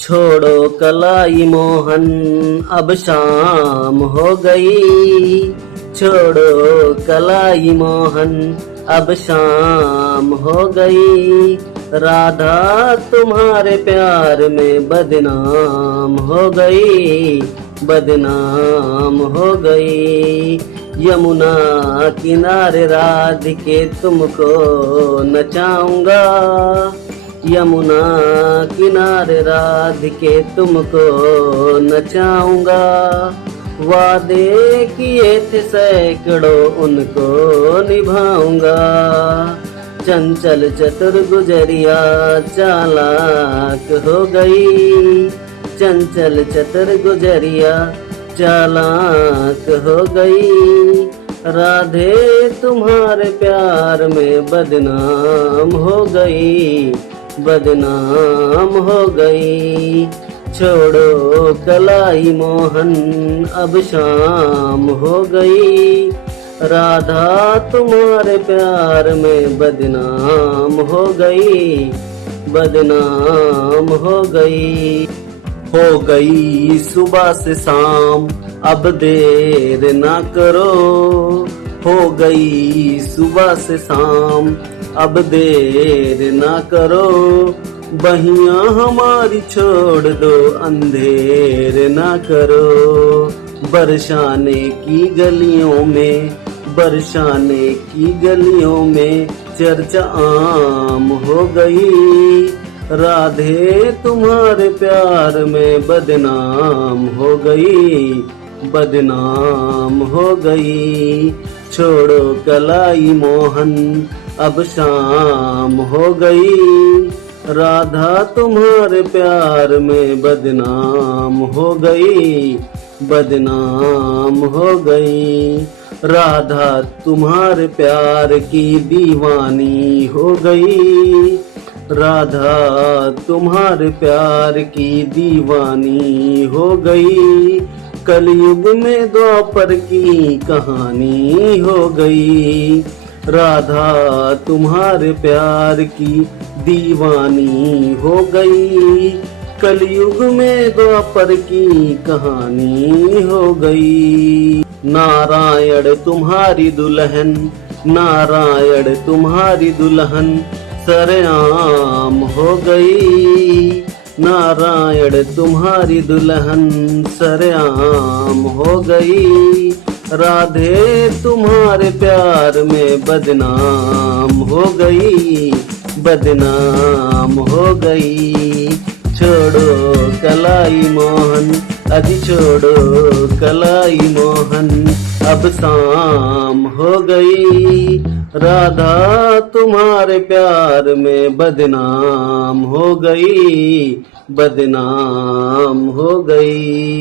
छोड़ो कलाई मोहन अब शाम हो गई। छोड़ो कलाई मोहन अब शाम हो गई। राधा तुम्हारे प्यार में बदनाम हो गई, बदनाम हो गई। यमुना किनारे राधिके तुमको नचाऊंगा। यमुना किनारे राधिके तुमको नचाऊंगा। वादे किए थे सैकड़ों उनको निभाऊंगा। चंचल चतुर गुजरिया चालाक हो गई। चंचल चतुर गुजरिया चालाक हो गई। राधे तुम्हारे प्यार में बदनाम हो गई, बदनाम हो गई। छोड़ो कलाई मोहन अब शाम हो गई। राधा तुम्हारे प्यार में बदनाम हो गई, बदनाम हो गई। हो गई सुबह से शाम अब देर ना करो। हो गई सुबह से शाम अब देर ना करो। बहियां हमारी छोड़ दो अंधेर ना करो। बरसाने की गलियों में, बरसाने की गलियों में चर्चा आम हो गई। राधे तुम्हारे प्यार में बदनाम हो गई, बदनाम हो गई। छोड़ो कलाई मोहन अब शाम हो गई। राधा तुम्हारे प्यार में बदनाम हो गई, बदनाम हो गई। राधा तुम्हारे प्यार की दीवानी हो गई। राधा तुम्हारे प्यार की दीवानी हो गई। कलयुग में द्वापर की कहानी हो गई। राधा तुम्हारे प्यार की दीवानी हो गई। कलयुग में द्वापर की कहानी हो गई। नारायण तुम्हारी दुल्हन, नारायण तुम्हारी दुल्हन सरेआम हो गई। नारायण तुम्हारी दुल्हन सरेआम हो गई। राधे तुम्हारे प्यार में बदनाम हो गई, बदनाम हो गई। छोड़ो कलाई मोहन अजी छोड़ो कलाई मोहन अब शाम हो गई। राधा तुम्हारे प्यार में बदनाम हो गई, बदनाम हो गई।